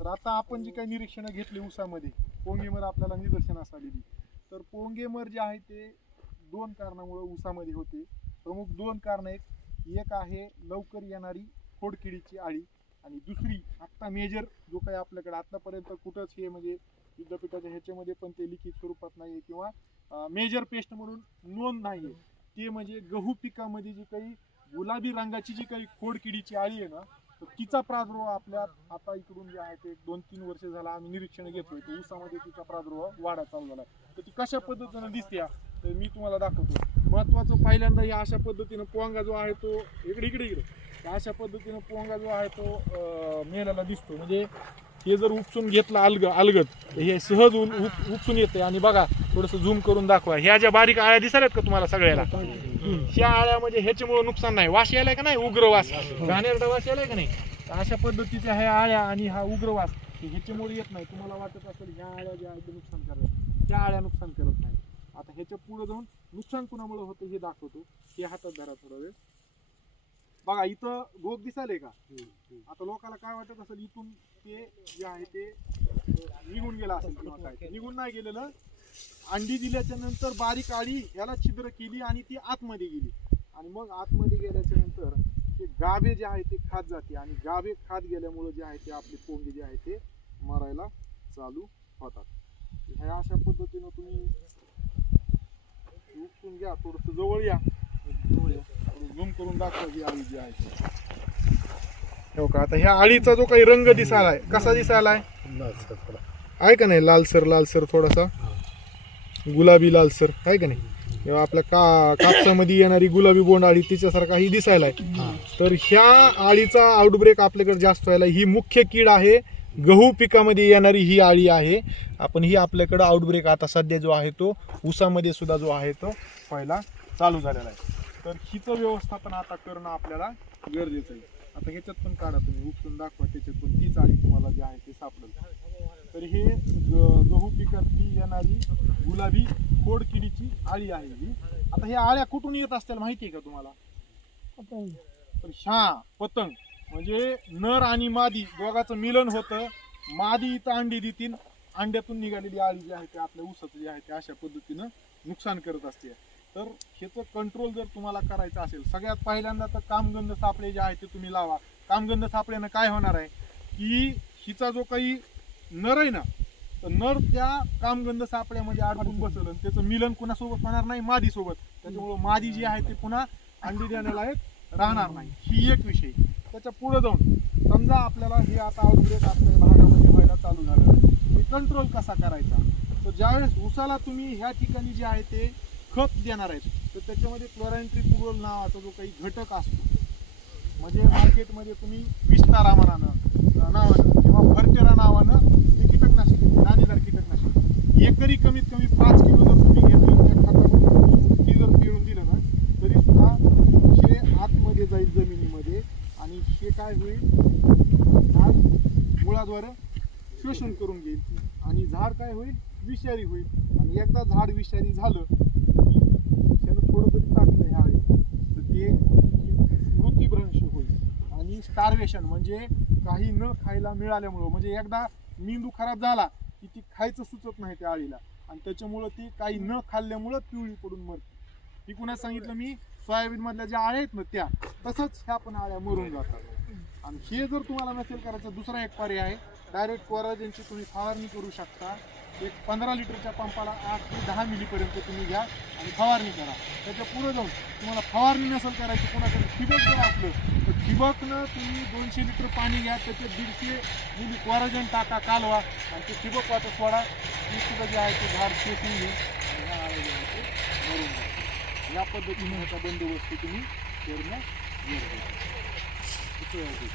तर आता आपण जी काही निरीक्षणं घेतली ऊसामध्ये पोंगेमर आपल्याला निदर्शनास आलेली, तर पोंगेमर जे आहे ते दोन कारणामुळे ऊसामध्ये होते. प्रमुख दोन कारण एक आहे लवकर येणारी खोडकिडीची आळी, आणि दुसरी आत्ता मेजर जो काही आपल्याकडे आतापर्यंत कुठंच हे म्हणजे विद्यापीठाच्या ह्याच्यामध्ये पण ते लिखित स्वरूपात नाही किंवा मेजर पेस्ट म्हणून नोंद नाही, ते म्हणजे गहू पिकामध्ये जी काही गुलाबी रंगाची जी काही खोडकिडीची आळी आहे ना, तर तिचा प्रादुर्भाव आपल्या आता इकडून जे आहे ते 2-3 वर्ष झाला आम्ही निरीक्षण घेतोय, तर ऊसामध्ये तिचा प्रादुर्भाव वाढा चालू झाला. तर ती कशा पद्धतीनं दिसते तर मी तुम्हाला दाखवतो. महत्वाचं पहिल्यांदा या अशा पद्धतीनं पोंगा जो आहे तो इकडे अशा पद्धतीनं पोंगा जो आहे तो मेलेला दिसतो. म्हणजे हे जर उपसून घेतलं अलगद तर हे सहज उपसून येते. आणि बघा थोडंसं झूम करून दाखवा, ह्या ज्या बारीक आळ्या दिसायला का तुम्हाला सगळ्याला, ह्या आळ्या म्हणजे ह्याच्यामुळे नुकसान नाही. वास यायलाय का नाही, उग्र वास, घाणेरडा वास यायलाय का नाही, अशा पद्धतीच्या ह्या आळ्या आणि हा उग्र वास ह्याच्यामुळे येत नाही. तुम्हाला वाटत असेल ह्या आळ्या ज्या आहेत ते नुकसान करतात, त्या आळ्या नुकसान करत नाही. आता ह्याच्या पुढे जाऊन नुकसान कुणामुळे होतं हे दाखवतो. हे हातात धरा थोडा वेळ. बघा इथं भोग दिसायले का, आता लोकांना काय वाटत असेल इथून ते जे आहे ते निघून गेला असेल किंवा काय, निघून नाही गेलेलं. अंडी दिल्याच्या नंतर बारीक आळी याला छिद्र केली आणि ती आतमध्ये गेली, आणि मग आतमध्ये गेल्याच्या नंतर ते गाभे जे आहे ते खात जाते, आणि गाभे खात गेल्यामुळे जे आहे ते आपले पोंगे जे आहे ते मरायला चालू होतात. ह्या अशा पद्धतीनं तुम्ही उपसून घ्या. थोडस जवळ या, झूम करून दाखवा ही आळी जी आहे ती. हो का, आता ह्या आळीचा जो काही रंग दिसायलाय कसा दिसायलाय आहे का नाही, लालसर थोडासा गुलाबी लालसर आहे का नाही, किंवा आपल्या कापसामध्ये येणारी गुलाबी बोंड आळी तिच्यासारखा ही दिसायलाय. तर ह्या आळीचा आउटब्रेक आपल्याकडे जास्त व्हायला, ही मुख्य कीड आहे गहू पिकामध्ये येणारी ही आळी आहे. आपण ही आपल्याकडे आउटब्रेक आता सध्या जो आहे तो ऊसामध्ये सुद्धा जो आहे तो व्हायला चालू झालेला आहे. तर हिचं व्यवस्थापन आता करणं आपल्याला गरजेचं आहे. आता ह्याच्यात पण काढा तुम्ही, उपसून दाखवा, त्याच्यात पण तीच आळी तुम्हाला जी आहे ते सापडेल. तर हे गहू पिकातली येणारी गुलाबी खोडकिडीची आळी आहे ही. आता ह्या आळ्या कुठून येत असतील माहिती आहे का तुम्हाला, तर ह्या पतंग म्हणजे नर आणि मादी दोघांचं मिलन होतं, मादी इथं अंडी देतील, अंड्यातून निघालेली आळी जी आहे ते आपल्या ऊसाचं जे आहे ते अशा पद्धतीनं नुकसान करत असते. तर ह्याचं कंट्रोल जर तुम्हाला करायचं असेल, सगळ्यात पहिल्यांदा तर कामगंध सापळे जे आहे ते तुम्ही लावा. कामगंध सापळ्यानं काय होणार आहे की हिचा जो काही नर आहे ना, तर नर त्या कामगंध सापळ्यामध्ये अडकून बसेल आणि त्याचं मिलन कुणासोबत होणार नाही, मादी सोबत. त्याच्यामुळे मादी जी आहे ती पुन्हा अंडी देण्यालायक राहणार नाही. ही एक विषय. त्याच्या पुढे जाऊन समजा आपल्याला हे आता आउटब्रेक आपल्या भागामध्ये व्हायला चालू झालं, हे कंट्रोल कसा करायचा, तर ज्यावेळेस ऊसाला तुम्ही ह्या ठिकाणी जे आहे ते खत देणार आहेत, तर त्याच्यामध्ये क्लोरांट्रिपुरोल नावाचा जो काही घटक असतो, म्हणजे मार्केटमध्ये तुम्ही विस्तारा नावानं किंवा फर्टेरा नावानं ते कीटकनाशक, दाणेदार कीटकनाशक एकरी कमीत कमी 5 किलो जर तुम्ही घेतलं त्या खतामध्ये ती जर पिळून दिलं ना, तरी सुद्धा हे आतमध्ये जाईल जमिनीमध्ये, आणि हे काय होईल, झाड मुळाद्वारे शोषण करून घेईल, आणि झाड काय होईल, विषारी होईल. आणि एकदा झाड विषारी झालं की त्यानं थोडं तरी चाटलं ह्या वेळी तर ते मृत्यूभ्रंश होईल. आणि स्टार्वेशन म्हणजे काही न खायला मिळाल्यामुळं, म्हणजे एकदा मेंदू खराब झाला की ती खायचं सुचत नाही त्या आळीला, आणि त्याच्यामुळं ती काही न खाल्ल्यामुळं पिवळी पडून मरते. ती कुणा सांगितलं मी, सोयाबीन मधल्या ज्या आळ्या आहेत ना त्या, तसंच ह्या पण आळ्या मरून जातात. आणि हे जर तुम्हाला नसेल करायचं, दुसरा एक पर्याय आहे, डायरेक्ट कोराजेनची तुम्ही फवारणी करू शकता. एक 15 लिटरच्या पंपाला 8 ते 10 मिलीपर्यंत तुम्ही घ्या आणि फवारणी करा. त्याच्या पुढे जाऊन तुम्हाला फवारणी नसेल करायची, कोणाकडे ठिबक जर असलं तर ठिबकनं तुम्ही 200 लिटर पाणी घ्या, त्याच्यात 150 मिली कोराजेन टाका, कालवा, आणि ते ठिबक वाटत सोडा. ती सुद्धा जे आहे ते झाड शोषून घेईल आणि ह्या आळ्या जे आहे ते मरून जाईल. या पद्धतीने ह्याचा बंदोबस्त तुम्ही करणं गरजेचं आहे.